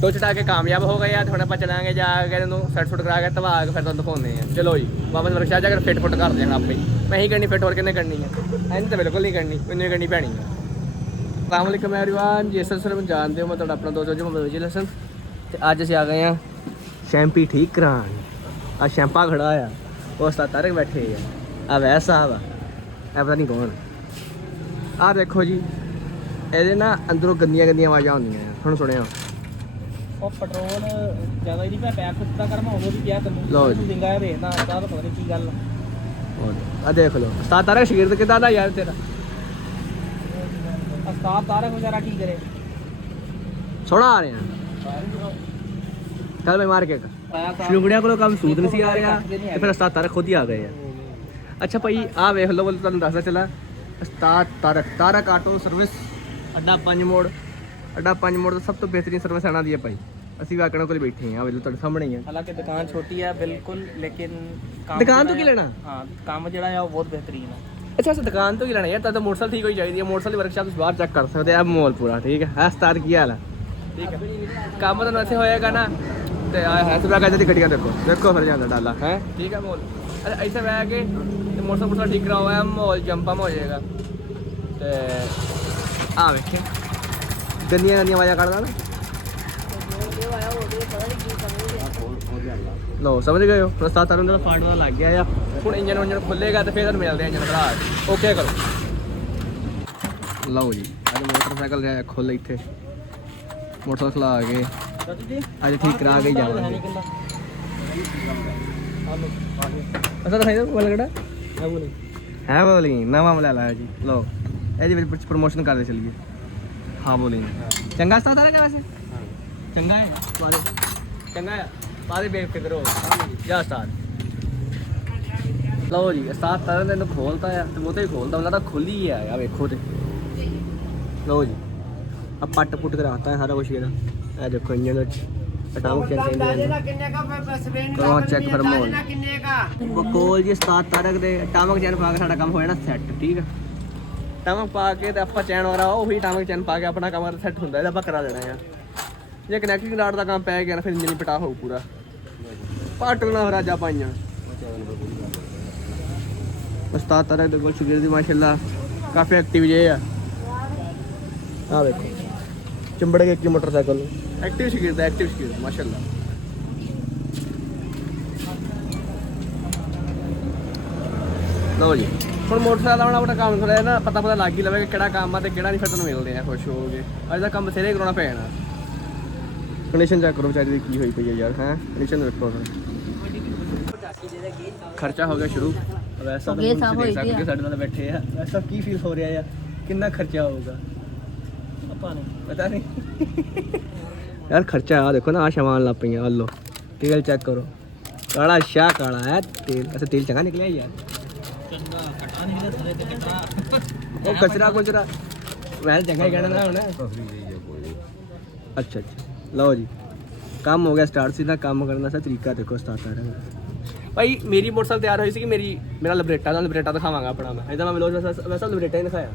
तो चढ़ा के कामयाब हो गए थोड़ा आप चलांगे जाके सैट सुट करा के धवा के फिर तुम दिखाने हैं। चलो जी वापस वर्कशॉप जाकर फिट फुट कर देना आपे मैं ही करनी फिट और किन्ने करनी है इन्हें तो बिल्कुल नहीं करनी इन्हें करनी पैनी है। अस्सलामुअलैकुम एवरीवन जिस सर मैं जानते हो मैं तो अपना दोस्त जो विजय लसन तो अज अस आ गए हैं शैंपी ठीक करान आ शैंपा खड़ा आ उस तारे बैठे है आ वैस साहब आ पता नहीं कौन आ देखो जी ये ना अंदरों गंदियां गंदियां आवाज़ा होंदियां थोड़ा सुनिया ਉਹ ਪੈਟਰੋਲ ਜ਼ਿਆਦਾ ਹੀ ਨਹੀਂ ਪਿਆ ਪੈਕ ਕੁੱਤਾ ਕਰਮਾ ਉਦੋਂ ਵੀ ਕਿਹਾ ਤੈਨੂੰ ਲਓ ਜੀ। ਦਿੰਗਾ ਇਹ ਰੇਤਾ ਤਾਂ ਪਤਾ ਨਹੀਂ ਕੀ ਗੱਲ आ देख लो उस्ताद तारक शागिर्द कितना था यार तेरा ਉਸਤਾਦ ਤਾਰਕ ਵਗੈਰਾ ਕੀ ਕਰੇ सोना आ रहे हैं कल मैं मार के शुगड़िया को काम सूद नहीं सी आ रहा तो फिर उस्ताद तारक खुद ही आ गए हैं। अच्छा भाई आ वेख लो बोल तुम दसदा चला उस्ताद तारक आटो सर्विस अड्डा 5 मोड़ अड्डा 5 मोड़ तो सब तो बेहतरीन सर्विस आना दी है भाई ਅਸੀਂ ਵੀ ਆਕਣਾ ਕੋਲ ਬੈਠੇ ਹਾਂ ਵੇਲੇ ਤੁਹਾਡੇ ਸਾਹਮਣੇ ਹੀ ਆ। ਹਾਲਾਂਕਿ ਦੁਕਾਨ ਛੋਟੀ ਹੈ ਬਿਲਕੁਲ ਲੇਕਿਨ ਕੰਮ ਦੁਕਾਨ ਤੋਂ ਕੀ ਲੈਣਾ ਹਾਂ ਕੰਮ ਜਿਹੜਾ ਹੈ ਉਹ ਬਹੁਤ ਬਿਹਤਰੀਨ ਹੈ। ਅੱਛਾ ਅੱਛਾ ਦੁਕਾਨ ਤੋਂ ਹੀ ਲੈਣਾ ਯਾਰ ਤਾਂ ਮੋਟਰਸਾਈਕਲ ਠੀਕ ਹੋਈ ਚਾਹੀਦੀ ਹੈ ਮੋਟਰਸਾਈਕਲ ਦੀ ਵਰਕਸ਼ਾਪ ਤੁਸੀਂ ਬਾਹਰ ਚੈੱਕ ਕਰ ਸਕਦੇ ਆ ਮੋਲ ਪੂਰਾ ਠੀਕ ਹੈ ਉਸਤਾਦ ਕੀ ਹਾਲ ਹੈ ਠੀਕ ਹੈ ਕੰਮ ਤਾਂ ਇੱਥੇ ਹੋਏਗਾ ਨਾ ਤੇ ਆ ਹੈ ਸੁਬਾ ਕਹਿੰਦੇ ਦੀ ਗੱਡੀਆਂ ਦੇਖੋ ਦੇਖੋ ਫਿਰ ਜਾਂਦਾ ਡਾਲਾ ਹੈ ਠੀਕ ਹੈ ਮੋਲ ਅਰੇ ਐਸੇ ਬਹਿ ਕੇ ਤੇ ਮੋਟਰਸਾਈਕਲ ਠੀਕ ਕਰਾ ਹੋਇਆ ਮੋਲ ਜੰਪਮ ਹੋ ਜਾਏਗਾ ਤੇ ਆ ਵੇਖੇ ਗੰਦੀਆਂ ਗੰਦੀਆਂ ਆਵਾਜ਼ਾਂ ਕੱਢਦਾ ਨਾ लो समझ गए हो रस्ता तरन का फाट पता लग गया हूँ इंजन उंजन खुलेगा तो फिर मिलते हैं इंजन भरा ओके करो लो जी अज मोटरसाइकिल खुल इतने मोटरसाइकिल आ गए अज ठीक करा के जावांगे अच्छा दिखाई दो मोबाइल किहड़ा है बोली नवा मोबाइल आया जी लो ये प्रमोशन करते चलिए हाँ बोली चंगा उस्ताद तारक है वैसे चंगा है चंगा है बारे बेफिक्र हो जा उस्ताद लो जी उस्ताद तारक ने खोलता है तो वो तो ही खोलता मतलब खुली ही है यार वेखो तो लो जी अब पट पुट कराता है सारा कुछ ये देखो इंजन चेक फिर मोल कोल जी उस्ताद तारक दे टामक चैन पा के साडा काम हो जाना सैट ठीक है टामक पा के ते आपां चैन वगैरह वही टामक चैन पा के अपना काम सैट हुंदा है आपां करा देना है जे कनैक्टिंग राड का काम पै गया ना फिर इंजन ही पटा हो पूरा पाटना राजा पाइयां उस्ताद तारक दे कोल शागिर्द माशाल्लाह काफ़ी एक्टिव जे है आ देखो चिंबड़ के एक मोटरसाइकिल एक्टिव शागिर्द माशाल्लाह लो जी ਹੁਣ ਮੋਟਰਸਾਈਕਲ ਆਉਣਾ ਆਪਣਾ ਕੰਮ ਥੋੜਾ ਨਾ ਪਤਾ ਲੱਗ ਹੀ ਲਵੇ ਕਿ ਕਿਹੜਾ ਕੰਮ ਆ ਤੇ ਕਿਹੜਾ ਨਹੀਂ ਫਿਰ ਤੁਹਾਨੂੰ ਮਿਲਦੇ ਆ ਖੁਸ਼ ਹੋਗੇ ਅੱਜ ਦਾ ਕੰਮ ਬਥੇਰੇ ਕਰਾਉਣਾ ਪੈਣਾ ਕੰਡੀਸ਼ਨ ਚੈੱਕ ਕਰੋ ਵਿਚਾਰੀ ਦੀ ਕੀ ਹੋਈ ਪਈ ਹੈ ਯਾਰ ਹੈ ਕੰਡੀਸ਼ਨ ਦੇਖੋ ਖਰਚਾ ਹੋ ਗਿਆ ਸ਼ੁਰੂ ਵੈਸਾ ਤਾਂ ਦੇਖ ਸਕਦੇ ਸਾਡੇ ਨਾਲ ਬੈਠੇ ਆ ਵੈਸਾ ਕੀ ਫੀਲ ਹੋ ਰਿਹਾ ਯਾਰ ਕਿੰਨਾ ਖਰਚਾ ਹੋਊਗਾ ਆਪਾਂ ਨੂੰ ਪਤਾ ਨਹੀਂ ਯਾਰ ਖਰਚਾ ਆ ਦੇਖੋ ਨਾ ਆ ਸਾਮਾਨ ਲਾ ਪਈਆਂ ਆ ਲੋ ਤੇਲ ਚੈੱਕ ਕਰੋ ਕਾਲਾ ਸ਼ਾ ਕਾਲਾ ਹੈ ਤੇਲ ਅੱਛਾ ਤੇਲ ਚੰਗਾ ਨਿਕਲਿਆ ਯਾਰ ਚੰਗਾ ਘਟਾ ਨਹੀਂ ਥਲੇ ਤੇ ਘਟਾ ਉਹ ਕਚਰਾ ਕੁਚਰਾ ਵੈਲ ਚੰਗਾ ਹੀ ਕਹਿਣਾ ਨਾ ਹੁਣ अच्छा अच्छा लो जी काम हो गया स्टार्ट सीधा काम करने का तरीका देखो स्टार्ट आ रहा है भाई मेरी मोटरसाइकिल तैयार हुई सी कि मेरा लिबरेटा दिखावांगा अपना मैं इधर मैं वैसा लिबरेटा ही दिखाया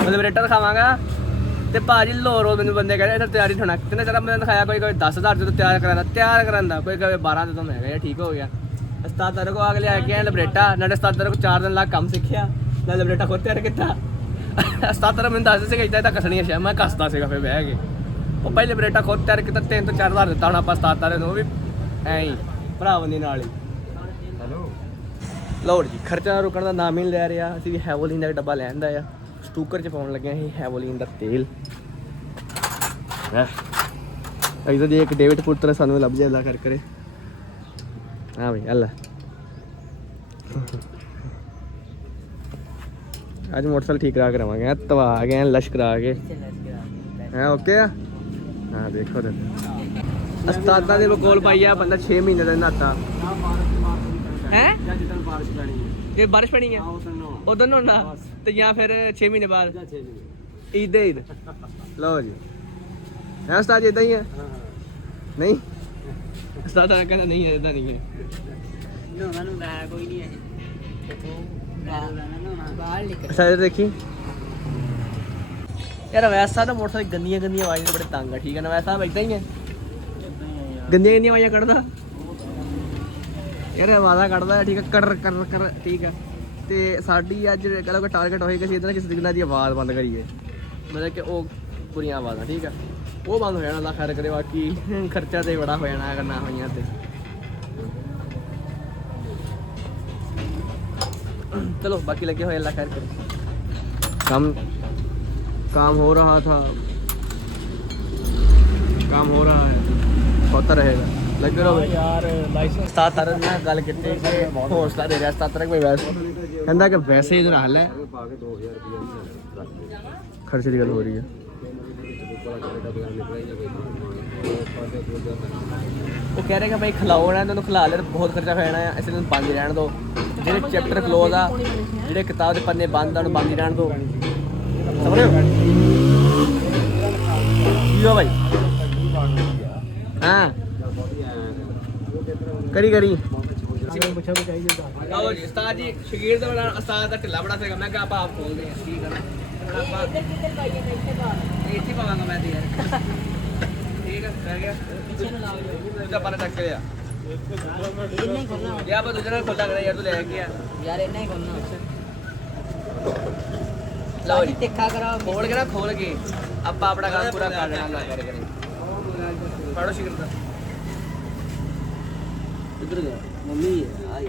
मैं लिबरेटा दिखावांगा तो भाजी लोर मैंने बंदे कह रहे तैयारी होना कितने चला मैंने दिखाया कोई 10,000 तो तैयार कराना कोई कहे 12 तो मैं ठीक हो गया उस्ताद तारक को आगे लिया गया लिबरेटा नाले उस्ताद तारक को 4 दिन लाख काम सीखिया ना लिबरेटा खुद तैयार किया उस्ताद तारक मैंने दस से इतना कसनी है मैं कसता फिर बह के ਉਹ ਪਹਿਲੇ ਬਰੇਟਾ ਖੁਦ ਤਿਆਰ ਕੀਤਾ 3 ਤੋਂ 4 ਹਜ਼ਾਰ ਦਿੱਤਾ ਹੁਣ ਆਪਾਂ ਉਸਤਾਦ ਤਾਰੇ ਨੂੰ ਵੀ ਐਂ ਹੀ ਭਰਾ ਬੰਦੀ ਨਾਲ ਹੀ ਹੈਲੋ ਲਓ ਜੀ ਖਰਚਾ ਰੁਕਣ ਦਾ ਨਾਮ ਹੀ ਨਹੀਂ ਲੈ ਰਿਹਾ ਅਸੀਂ ਵੀ ਹੈਵੋਲੀਨ ਦਾ ਡੱਬਾ ਲੈਣ ਦਾ ਆ ਸਟੂਕਰ 'ਚ ਪਾਉਣ ਲੱਗੇ ਅਸੀਂ ਹੈਵੋਲੀਨ ਦਾ ਤੇਲ ਇਧਰ ਦੀ ਇੱਕ ਡੇਵਿਡ ਪੁੱਤਰ ਸਾਨੂੰ ਲੱਭ ਜਾਏ ਕਰ ਕਰੇ ਹਾਂ ਬਈ ਅੱਲਾ ਅੱਜ ਮੋਟਰਸਾਈਕਲ ਠੀਕ ਕਰਾ ਕੇ ਰਵਾਂਗੇ ਤਵਾ ਆ ਗਏ ਲਸ਼ ਕਰਾ ਕੇ ਹੈ ਓਕੇ ਆ हाँ देखो तो उस्तादा दे कोल पाई है बंदा 6 महीने का नहाता है जे बारिश पड़ी है उधर नहाना तो या फिर 6 महीने बाद ईद लो जी है उस्ताद इदा ही है नहीं उस्ताद कहना नहीं है इदा नहीं है कोई नहीं है अच्छा देखी यार वैसा ना मोटरसाइकिल गंदियां गंदियां आवाज़ बड़े तंग है ठीक है ना वैसा इतना ही है गंदियां गंदियां आवाज़ां कढ़दा यार आवाज़ां कढ़दा ठीक है कर कर कर ठीक है ਤੇ ਸਾਡੀ ਅੱਜ ਕਹ ਲਓ ਕਿ ਟਾਰਗੇਟ ਹੋਏਗਾ ਸੀ ਇਹਦਾ ਕਿਸੇ ਤਰੀਕੇ ਦੀ ਆਵਾਜ਼ ਬੰਦ ਕਰੀਏ ਮਤਲਬ ਕਿ ਉਹ ਬੁਰੀਆਂ ਆਵਾਜ਼ਾਂ ਠੀਕ ਹੈ ਉਹ ਬੰਦ ਹੋ ਜਾਣਾ ਅੱਲਾ ਖੈਰ ਕਰੇ ਬਾਕੀ ਖਰਚਾ ਤੇ ਬੜਾ ਹੋ ਜਾਣਾ ਅਗਰ ਨਾ ਹੋਈਆਂ ਤੇ चलो बाकी लगे हुए अल्लाह खैर करे काम हो रहा था काम हो रहा है होता रहेगा लगे रहो यार लाइसेंस उस्ताद तारा ने गल कीती कि हौसला दे रहा उस्ताद तारा कोई वैसे कहंदा कि वैसे इधर हाल है खर्चे की गल हो रही है वो कह रहे कि भाई खिलाओ ना इन्होंने खिला ले बहुत खर्चा हो जाना है इसे बंद ही रहने दो ਜਿਹੜੇ ਚੈਪਟਰ ਕਲੋਜ਼ ਆ ਜਿਹੜੇ ਕਿਤਾਬ ਦੇ ਪੰਨੇ ਬੰਦ ਆ ਉਹਨੂੰ ਬੰਦ ਹੀ ਰਹਿਣ ਦੋ ਸਮਝ ਰਹੇ ਹੋ ਕੀ ਹੋ ਭਾਈ ਹਾਂ ਕਰੀ ਕਰੀ ਲਓ ਜੀ ਉਸਤਾਦ ਜੀ ਸ਼ਗੀਰ ਦਾ ਬੜਾ ਉਸਤਾਦ ਦਾ ਢਿੱਲਾ ਬੜਾ ਸੀਗਾ ਮੈਂ ਕਿਹਾ ਆਪਾਂ ਆਪ ਖੋਲਦੇ ਹਾਂ ਠੀਕ ਹੈ ਨਾ ਆਪਾਂ ਇੱਥੇ ਪਾਵਾਂਗਾ ਮੈਂ ਤੇ ਯਾਰ ਠੀਕ ਹੈ ਕਰ ਗਿਆ ਤੂੰ ਤਾਂ ਪਾਣਾ ਚੱਕ ਲਿਆ ਯਾਰ ਬਸ ਦੂਜਾ ਖੋਲਾ ਕਰਾ ਯਾਰ ਤੂੰ ਲੈ ਕੇ ਆ ਯਾਰ ਇੰਨਾ ਹੀ ਖੋਲਣਾ ਲਓ ਜੀ ਤਿੱਖਾ ਕਰਾ ਖੋਲ ਕੇ ਨਾ ਖੋਲ ਕੇ ਆਪਾਂ ਆਪਣਾ ਕੰਮ ਪੂਰਾ ਕਰ ਲੈਣਾ ਲਾ ਕਰੇ ਕਰੇ ਪੜੋ ਸ਼ਿਕਰ ਦਾ ਇਧਰ ਜਾ ਮੰਮੀ ਆਈ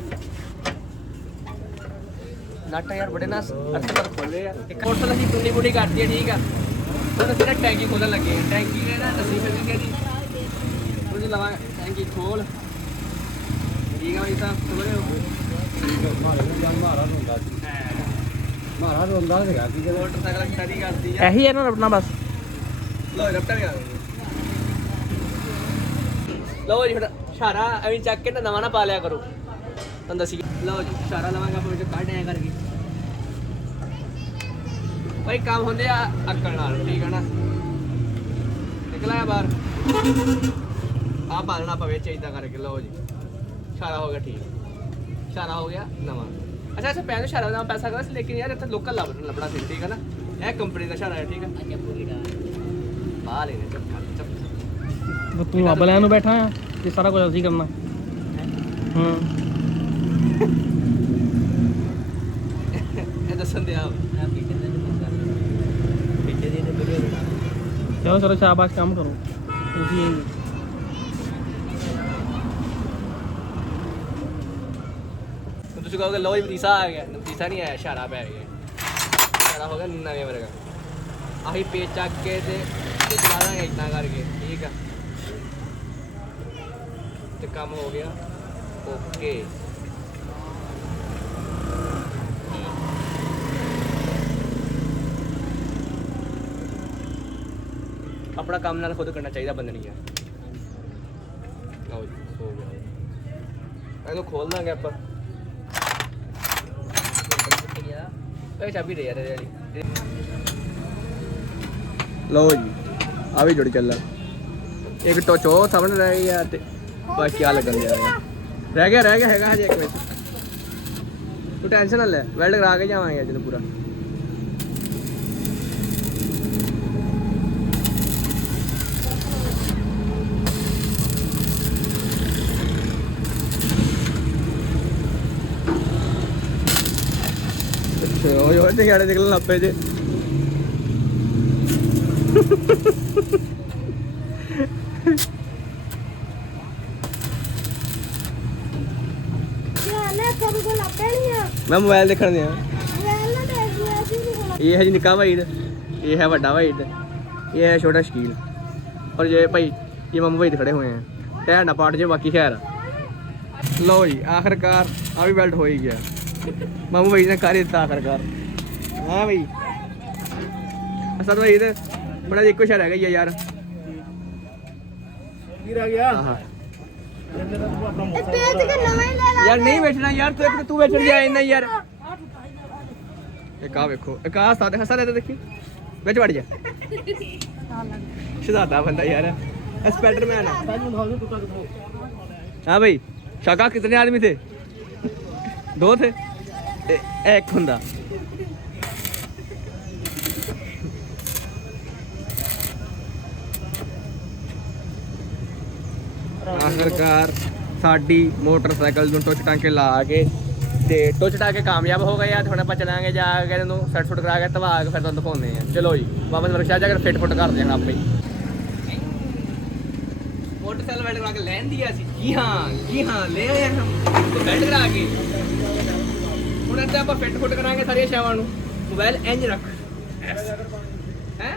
ਨਾਟਾ ਯਾਰ ਬੜੇ ਨਾ ਅਰਥ ਪਰ ਖੋਲੇ ਆ ਇੱਕ ਮੋਟਰ ਅਸੀਂ ਟੁੰਡੀ ਬੁੱਢੀ ਕਰਦੀ ਹੈ ਠੀਕ ਆ ਹੁਣ ਅਸੀਂ ਟੈਂਕੀ ਖੋਲਣ ਲੱਗੇ ਆ ਟੈਂਕੀ ਨੇ ਨਾ ਦੱਸੀ ਫਿਰਦੀ ਹੈ ਜੀ ਉਹਨੂੰ ਲਵਾ ਟੈਂਕੀ ਖੋਲ ਠੀਕ ਆ ਭਾਈ ਸਾਹਿਬ ਸਮਝ ਰਹੇ ਹੋ ਮਾਰਾ ਰੋਂਦਾ ਸੀਗਾ ਕੀ ਮੋਟਰਸਾਈਕਲ ਸਟੱਡੀ ਕਰਦੀ ਆ ਇਹੀ ਹੈ ਨਾ ਰਪਣਾ ਬਸ ਲੋ ਰਪਟਾ ਵੀ ਆ ਗਿਆ ਲੋ ਜੀ ਫਿਰ ਇਸ਼ਾਰਾ ਐਵੇਂ ਚੱਕ ਕੇ ਨਾ ਨਵਾਂ ਨਾ ਪਾ ਲਿਆ ਕਰੋ ਤੁਹਾਨੂੰ ਦੱਸੀ ਲਓ ਜੀ ਇਸ਼ਾਰਾ ਲਵਾਂਗਾ ਆਪਾਂ ਵਿੱਚ ਕੱਢ ਆਇਆ ਕਰਕੇ ਭਾਈ ਕੰਮ ਹੁੰਦੇ ਆ ਅਕਲ ਨਾਲ ਠੀਕ ਹੈ ਨਾ ਨਿਕਲ ਆਇਆ ਬਾਹਰ ਆ ਪਾਲਣਾ ਪਵੇ ਚਾਹੀਦਾ ਕਰਕੇ ਲਓ ਜੀ ਇਸ਼ਾਰਾ ਹੋ ਗਿਆ ਠੀਕ ਇਸ਼ਾਰਾ ਹੋ ਗਿਆ ਨਵਾਂ ਅੱਛਾ ਅੱਛਾ ਪੈਨ ਇਸ਼ਾਰਾ ਦਾ ਪੈਸਾ ਕਰਦਾ ਸੀ ਲੇਕਿਨ ਯਾਰ ਇੱਥੇ ਲੋਕਲ ਲੱਭਣਾ ਸੀ ਠੀਕ ਹੈ ਨਾ ਇਹ ਕੰਪਨੀ ਦਾ ਇਸ਼ਾਰਾ ਹੈ ਠੀਕ ਹੈ ਬਾਹਰ ਲੈਣੇ ਚੱਪ ਤੂੰ ਅੱਬ ਲੈਣ ਨੂੰ ਬੈਠਾ ਆ ਤੇ ਸਾਰਾ ਕੁਝ ਅਸੀਂ ਕਰਨਾ ਹਾਂ ਇਹ ਦੱਸਣ ਦਿਆ ਚਲੋ ਚਲੋ ਸ਼ਾਬਾਸ਼ ਕੰਮ ਕਰੋ ਤੁਸੀਂ ਤੁਸੀਂ ਕਹੋਗੇ ਲੋ ਜੀ ਨਤੀਸਾ ਆ ਗਿਆ ਨਤੀਸਾ ਨਹੀਂ ਆਇਆ ਇਸ਼ਾਰਾ ਪੈ ਗਿਆ ਇਸ਼ਾਰਾ ਹੋ ਗਿਆ ਨਵੇਂ ਵਰਗਾ ਆਹੀ ਪੇਚ ਚੱਕ ਕੇ ਤੇ ਚਲਾ ਦਾਂਗੇ ਇਦਾਂ ਕਰਕੇ ਠੀਕ ਆ ਤੇ ਕੰਮ ਹੋ ਗਿਆ ਓਕੇ ਆਪਣਾ ਕੰਮ ਨਾਲ ਖੁਦ ਕਰਨਾ ਚਾਹੀਦਾ ਬੰਦੇ ਨੂੰ ਯਾਰ ਲਓ ਜੀ ਹੋ ਗਿਆ ਇਹਨੂੰ ਖੋਲ ਦਾਂਗੇ ਆਪਾਂ ਇਹ ਚਾਬੀ ਦੇ ਯਾਰ ਇਹਦੀ ਲਓ ਜੀ ਆ ਵੀ ਜੁੜ ਚੱਲਾ ਇੱਕ ਟੋਚ ਉਹ ਸਾਹਮਣੇ ਰਹਿ ਗਈ ਯਾਰ ਤੇ ਬਾਕੀ ਆ ਲੱਗਣ ਦਿਆ ਰਹਿ ਗਿਆ ਹੈਗਾ ਹਜੇ ਇੱਕ ਵਿੱਚ ਤੂੰ ਟੈਨਸ਼ਨ ਨਾ ਲੈ ਵੈਲਡ ਕਰਾ ਕੇ ਜਾਵਾਂਗੇ ਅੱਜ ਨੂੰ ਪੂਰਾ ਉਹ ਤੇ ਗਾੜੇ ਨਿਕਲਣ ਲੱਪੇ ਜੇ मैं मोबाइल देखने दिया ये है जी निक्का भाई ये है बड़ा भाई ये है छोटा शकील और ये भाई ये मामू भाई खड़े हुए हैं टैर ना पाट जो बाकी खैर लो जी आखिरकार आ भी बेल्ट हो ही गया मामू भाई ने कर दिता आखिरकार हाँ भाई असद भाई तो बड़ा एक शहर है यार हाँ यार नहीं बैठना यार तू बैठ जाए ना यार एक आ देखो एक आ साथ हंसा रहता देखी बैठ बढ़ जा शहजादा बंदा यार स्पाइडरमैन है हाँ भाई शाका कितने आदमी थे 2 थे एक बंदा ਆਖਰਕਾਰ ਸਾਡੀ ਮੋਟਰਸਾਈਕਲ ਨੂੰ ਟੁੱਚ ਟਾਂਕੇ ਲਾ ਕੇ ਤੇ ਟੁੱਚ ਟਾਂਕੇ ਕਾਮਯਾਬ ਹੋ ਗਏ ਆ। ਤੇ ਹੁਣ ਆਪਾਂ ਚੱਲਾਂਗੇ ਜਾ ਕੇ ਇਹਨੂੰ ਸੈੱਟ ਸੁੱਟ ਕਰਾ ਕੇ ਧਵਾ ਕੇ ਫਿਰ ਤੁਹਾਨੂੰ ਦਿਖਾਉਂਦੇ ਆ। ਚਲੋ ਜੀ ਵਾਪਸ ਵਰਕਸ਼ਾਪ ਜਾ ਕੇ ਫਿੱਟ ਫੁੱਟ ਕਰਦੇ ਹਾਂ ਆਪੇ ਹੀ। मोटरसाइकिल बेल्ट करा के लैन दिया सी जी हाँ ले आए हम तो बेल्ट करा के ਹੁਣ ਇੱਥੇ ਆਪਾਂ ਫਿੱਟ ਫੁੱਟ ਕਰਾਂਗੇ ਸਾਰੀਆਂ ਸ਼ਾਵਾਂ ਨੂੰ। ਮੋਬਾਈਲ ਇੰਜ ਰੱਖ ਹੈ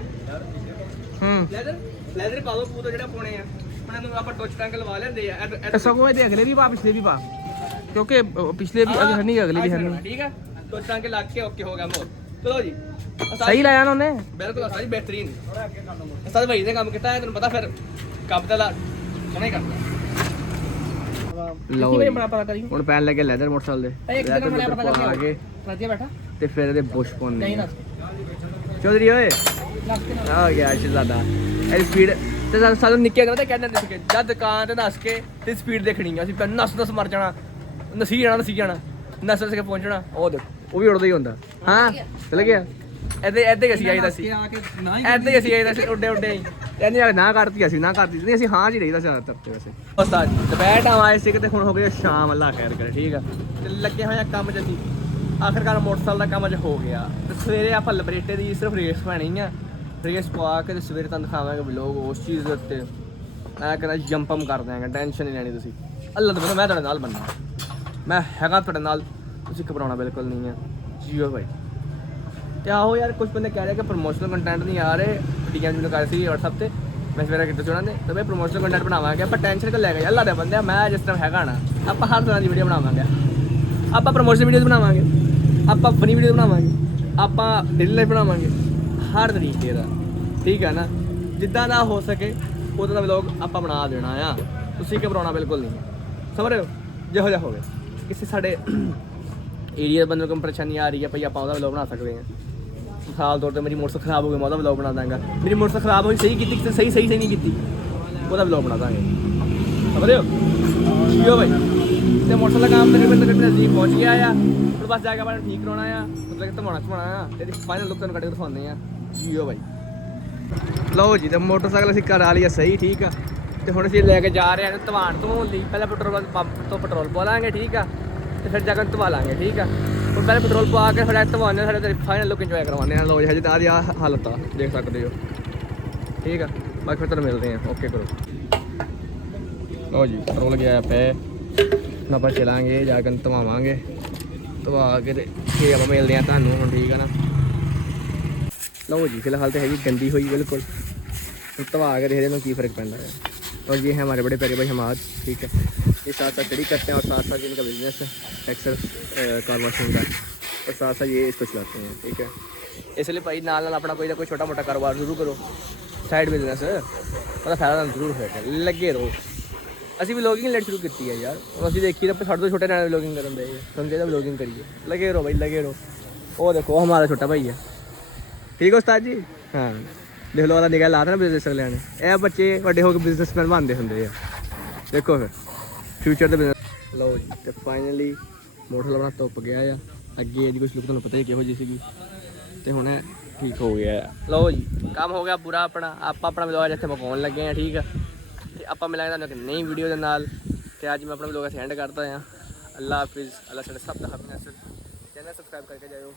ਲੈਦਰ ਪਾ ਦੋ ਪੂਰਾ ਜਿਹੜਾ ਪਾਉਣੇ ਆ। ਹੁਣ ਇਹਨੂੰ ਆਪਾਂ ਟੁੱਚ ਟਾਂਕੇ ਲਵਾ ਲੈਂਦੇ ਆ। ਸਗੋਂ ਇਹਦੇ ਅਗਲੇ ਵੀ ਪਾ ਪਿਛਲੇ ਵੀ ਪਾ ਕਿਉਂਕਿ ਪਿਛਲੇ ਵੀ ਅਗਲੇ ਨਹੀਂ ਅਗਲੇ ਵੀ ਹਨ। ਠੀਕ ਆ ਟੁੱਚ ਟਾਂਕੇ ਲੱਗ ਕੇ ਓਕੇ ਹੋ ਗਿਆ ਮੋਰ। ਚਲੋ ਜੀ ਸਹੀ ਲਾਇਆ ਨਾ ਉਹਨੇ ਬਿਲਕੁਲ ਸਾਰੀ ਬਿਹਤਰੀਨ ਅਸਾਂ ਭਾਈ ਨੇ ਕੰਮ ਕੀਤਾ ਹੈ। ਤੈਨੂੰ ਪਤਾ ਫਿਰ ਕੰਮ ਤਾਂ ਨਹੀਂ ਕਰਦਾ। ਲਓ ਬੜਾ ਪਤਾ ਕਰੀ ਹੁਣ ਪੈਣ ਲੱਗੇ ਲੈਦਰ ਮੋਟਰਸਾਈਕਲ ਦੇ ਇੱਕ ਦਿਨ ਮੈਂ ਪਤਾ ਆ ਕੇ ਰਾਜੇ ਬੈਠਾ ਤੇ ਫਿਰ ਇਹਦੇ ਬੁਸ਼ ਪਾਉਣੇ ਨਹੀਂ ਨਾ ਚੌਧਰੀ ਓਏ ਆ ਗਿਆ ਸ਼ਹਿਜ਼ਾਦਾ। ਇਹ ਸਪੀਡ ਤੇ ਸਾਨੂੰ ਨਿੱਕੇ ਕਹਿੰਦੇ ਕਹਿੰਦੇ ਸੀ ਜਦ ਦੁਕਾਨ ਤੇ ਨੱਸ ਕੇ ਤੇ ਸਪੀਡ ਦੇਖਣੀ ਅਸੀਂ ਪਹਿਲਾਂ ਨੱਸ ਮਰ ਜਾਣਾ ਨਸੀ ਜਾਣਾ ਨੱਸ ਕੇ ਪਹੁੰਚਣਾ। ਉਹ ਦੇਖ ਉਹ ਵੀ ਉੜਦਾ ਹੀ ਹੁੰਦਾ। ਹਾਂ ਚਲ ਗਿਆ ਇੱਥੇ ਅਸੀਂ ਆਈਦਾ ਸੀ ਇੱਥੇ ਅਸੀਂ ਆਈਦਾ ਸੀ ਉੱਡੇ ਹੀ ਇਹਨੇ ਨਾ ਕਰਤੀ ਅਸੀਂ ਨਹੀਂ ਅਸੀਂ ਹਾਂ ਜੀ ਰਹੀਦਾ ਸੀ ਜ਼ਿਆਦਾਤਰ ਤੇ ਵੈਸੇ ਉਸਤਾਦ ਦੁਪਹਿਰ ਟਾਈਮ ਆਏ ਸੀ ਤੇ ਹੁਣ ਹੋ ਗਿਆ ਸ਼ਾਮ ਅੱਲਾ ਖੈਰ ਕਰੇ। ਠੀਕ ਆ ਤੇ ਲੱਗੇ ਹੋਏ ਆ ਕੰਮ ਚ ਅਸੀਂ ਆਖਰਕਾਰ ਮੋਟਰਸਾਈਕਲ ਦਾ ਕੰਮ ਅੱਜ ਹੋ ਗਿਆ। ਤੇ ਸਵੇਰੇ ਆਪਾਂ ਲਿਬਰੇਟੇ ਦੀ ਸਿਰਫ ਰੇਸ ਪੈਣੀ ਆ। ਰੇਸ ਪਵਾ ਕੇ ਤੇ ਸਵੇਰੇ ਤੁਹਾਨੂੰ ਦਿਖਾਵਾਂਗੇ ਵਲੋਗ ਉਸ ਚੀਜ਼ ਦੇ ਉੱਤੇ ਐ ਕਹਿੰਦਾ ਜੰਪਮ ਕਰ ਦਿਆਂਗੇ। ਟੈਨਸ਼ਨ ਨਹੀਂ ਲੈਣੀ ਤੁਸੀਂ। ਅੱਲਾ ਦਾ ਬੰਦਾ ਮੈਂ ਤੁਹਾਡੇ ਨਾਲ ਬੰਨਾ ਮੈਂ ਹੈਗਾ ਤੁਹਾਡੇ ਨਾਲ ਤੁਸੀਂ ਘਬਰਾਉਣਾ ਬਿਲਕੁਲ ਨਹੀਂ ਆ। ਜੀਓ ਭਾਈ ਤੇ ਆਹੋ ਯਾਰ ਕੁਝ ਬੰਦੇ ਕਹਿ ਰਹੇ ਕਿ ਪ੍ਰਮੋਸ਼ਨਲ ਕੰਟੈਂਟ ਨਹੀਂ ਆ ਰਹੇ। ਡੀਐਮ ਨੂੰ ਕਰ ਸੀ WhatsApp ਤੇ ਮੈਂ ਸਵੇਰੇ ਕਿਤੇ ਉਹਨਾਂ ਨੇ ਤਾਂ ਮੈਂ ਪ੍ਰਮੋਸ਼ਨਲ ਕੰਟੈਂਟ ਬਣਾਵਾਂਗੇ। ਆਪਾਂ ਟੈਨਸ਼ਨ ਕਰ ਲੈ ਗਏ ਅੱਲਾ ਦੇ ਬੰਦੇ ਮੈਂ ਜਿਸ ਤਰ੍ਹਾਂ ਹੈਗਾ ਨਾ ਆਪਾਂ ਹਰ ਤਰ੍ਹਾਂ ਦੀ ਵੀਡੀਓ ਬਣਾਵਾਂਗੇ। ਆਪਾਂ ਪ੍ਰਮੋਸ਼ਨਲ ਵੀਡੀਓਜ਼ ਬਣਾਵਾਂਗੇ, ਆਪਾਂ ਫਨੀ ਵੀਡੀਓ ਬਣਾਵਾਂਗੇ, ਆਪਾਂ ਡੇਲੀ ਲਾਈਫ ਬਣਾਵਾਂਗੇ, ਹਰ ਤਰੀਕੇ ਦਾ। ਠੀਕ ਹੈ ਨਾ ਜਿੱਦਾਂ ਦਾ ਹੋ ਸਕੇ ਉਦਾਂ ਦਾ ਵਲੌਗ ਆਪਾਂ ਬਣਾ ਦੇਣਾ ਆ। ਤੁਸੀਂ ਘਬਰਾਉਣਾ ਬਿਲਕੁਲ ਨਹੀਂ ਸਮਝ ਰਹੇ ਹੋ। ਜਿਹੋ ਜਿਹਾ ਹੋਵੇ ਕਿਸੇ ਸਾਡੇ ਏਰੀਆ ਬੰਦੇ ਨੂੰ ਕੋਈ ਪਰੇਸ਼ਾਨੀ ਆ ਰਹੀ ਹੈ ਭਾਈ ਆਪਾਂ ਉਹਦਾ ਵਲੌਗ ਬਣਾ ਸਕਦੇ ਹਾਂ। ਮਿਸਾਲ ਤੌਰ ਤੇ ਮੇਰੀ ਮੋਟਰਸਾਈਕਲ ਖਰਾਬ ਹੋ ਗਈ ਮੈਂ ਉਹਦਾ ਵਲੌਗ ਬਣਾ ਦਾਂਗਾ। ਮੇਰੀ ਮੋਟਰਸਾਈਕਲ ਖਰਾਬ ਹੋਈ ਸਹੀ ਕੀਤੀ ਕਿਸੇ ਸਹੀ ਨਹੀਂ ਕੀਤੀ ਉਹਦਾ ਵਲੌਗ ਬਣਾ ਦਾਂਗੇ। ਸਮਝ ਰਹੇ ਹੋ ਜੀਓ ਭਾਈ। ਤੇ ਮੋਟਰਸਾਈਕਲ ਦਾ ਕੰਮ ਤਕਰੀਬਨ ਨਜ਼ਦੀਕ ਪਹੁੰਚ ਗਿਆ ਆ। ਹੁਣ ਬਸ ਜਾ ਕੇ ਆਪਾਂ ਠੀਕ ਕਰਾਉਣਾ ਆ ਮਤਲਬ ਕਿ ਧਵਾਉਣਾ ਆ ਤੇ ਫਾਈਨਲ ਲੁੱਕ ਤੁਹਾਨੂੰ ਕੱਢ ਕੇ ਦਿਖਾਉਂਦੇ ਆ। ਜੀਓ ਭਾਈ ਲਓ ਜੀ ਤੇ ਮੋਟਰਸਾਈਕਲ ਅਸੀਂ ਕਰਾ ਲਿਆ ਸਹੀ। ਠੀਕ ਆ ਤੇ ਹੁਣ ਅਸੀਂ ਲੈ ਕੇ ਜਾ ਰਹੇ ਹਾਂ ਧਵਾਣ ਧਵਾਉਣ ਲਈ। ਪਹਿਲਾਂ ਪੈਟਰੋਲ ਪੰਪ ਤੋਂ ਪੈਟਰੋਲ ਪਵਾ ਲਾਂਗੇ। ਠੀਕ ਆ ਤੇ ਫਿਰ ਜਾ ਕੇ ਧਵਾ ਲਾਂਗੇ। ਠੀਕ ਆ ਹੁਣ ਪਹਿਲਾਂ ਪੈਟਰੋਲ ਪਵਾ ਕੇ ਫਿਰ ਧਵਾਉਂਦੇ ਸਾਡੇ ਫਾਈਨਲ ਲੁੱਕ ਇੰਜੋਏ ਕਰਵਾਉਂਦੇ ਹਾਂ। ਲਓ ਜੀ ਹਜੇ ਤਾਂ ਆਹ ਹਾਲਤ ਆ ਦੇਖ ਸਕਦੇ ਹੋ। ਠੀਕ ਆ ਬਾਕੀ ਫਿਰ ਤੁਹਾਨੂੰ ਮਿਲਦੇ ਹਾਂ। ਓਕੇ ਕਰੋ। ਲਓ ਜੀ ਪੈਟਰੋਲ ਗਿਆ ਪੈ ਹੁਣ ਆਪਾਂ ਚਲਾਂਗੇ ਜਾ ਕੇ ਧਵਾਵਾਂਗੇ। ਧਵਾ ਕੇ ਤੇ ਫਿਰ ਆਪਾਂ ਮਿਲਦੇ ਹਾਂ ਤੁਹਾਨੂੰ ਹੁਣ। ਠੀਕ ਆ ਨਾ ਲਓ ਜੀ ਫਿਲਹਾਲ ਤਾਂ ਹੈਗੀ ਗੰਦੀ ਹੋਈ ਬਿਲकुल। धवा के देखते हैं की फ़र्क पैदा है। और ये है हमारे बड़े प्यारे भाई हमाद। ठीक है ये साथ साथ स्टडी करते हैं और साथ साथ इनका बिजनेस है एक्सेल कार वॉशिंग का और साथ साथ ये इसको चलाते हैं। ठीक है इसलिए भाई नाल अपना कोई ना कोई छोटा मोटा कारोबार शुरू करो साइड बिजनेस ਉਹਦਾ ਫਾਇਦਾ ਜ਼ਰੂਰ ਹੋਏਗਾ। ਲੱਗੇ ਰਹੋ। ਅਸੀਂ ਵਲੋਗਿੰਗ ਲੈਟ ਸ਼ੁਰੂ ਕੀਤੀ ਹੈ ਯਾਰ। ਅਸੀਂ ਦੇਖੀ ਤਾਂ ਸਾਡੇ ਤੋਂ ਛੋਟੇ ਨਾਲ ਵਲੋਗਿੰਗ ਕਰਨ ਦੇ ਤੁਹਾਨੂੰ ਚਾਹੀਦਾ ਵਲੋਗਿੰਗ ਕਰੀਏ। ਲੱਗੇ ਰਹੋ ਭਾਈ ਲੱਗੇ ਰਹੋ। ਉਹ ਦੇਖੋ ਹਮਾਰਾ ਛੋਟਾ ਭਾਈ ਹੈ। ਠੀਕ ਹੈ ਉਸਤਾਦ ਜੀ। ਹਾਂ ਦੇਖ ਲਓ ਉਹਦਾ ਨਿਗਾਹ ਲਾ ਨਾ ਬਿਜ਼ਨਸ ਵਾਲਿਆਂ ਨੇ। ਇਹ ਬੱਚੇ ਵੱਡੇ ਹੋ ਕੇ ਬਿਜ਼ਨਸਮੈਨ ਬਣਦੇ ਹੁੰਦੇ ਆ। ਦੇਖੋ ਫਿਰ ਫਿਊਚਰ ਦੇ ਬਿਜ਼ਨਸ। ਲਓ ਜੀ ਤੇ ਫਾਈਨਲੀ ਮੋਟਰਸਾਈਕਲ ਆਪਣਾ ਧੁੱਪ ਗਿਆ ਆ। ਅੱਗੇ ਇਹਦੀ ਕੁਛ ਲੁੱਕ ਤੁਹਾਨੂੰ ਪਤਾ ਹੀ ਕਿਹੋ ਜਿਹੀ ਸੀਗੀ ਤੇ ਹੁਣ ਠੀਕ ਹੋ ਗਿਆ। ਲਓ ਜੀ ਕੰਮ ਹੋ ਗਿਆ ਪੂਰਾ ਆਪਣਾ। ਆਪਾਂ ਆਪਣਾ ਵਲੋਗ ਇੱਥੇ ਮੁਕਾਉਣ ਲੱਗੇ ਆ। ਠੀਕ ਆ ਤੇ ਆਪਾਂ ਮਿਲਾਂਗੇ ਤੁਹਾਨੂੰ ਇੱਕ ਨਈ ਵੀਡੀਓ ਦੇ ਨਾਲ। ਤੇ ਅੱਜ ਮੈਂ ਆਪਣਾ ਵਲੋਗ ਇੱਥੇ ਐਂਡ ਕਰਦਾ ਆ। ਅੱਲਾ ਹਾਫਿਜ਼। ਅੱਲਾ ਸਾਡੇ ਸਭ ਦਾ ਹੈਪੀਨੈਸ। ਚੈਨਲ ਸਬਸਕ੍ਰਾਈਬ ਕਰਕੇ ਜਾਇਓ।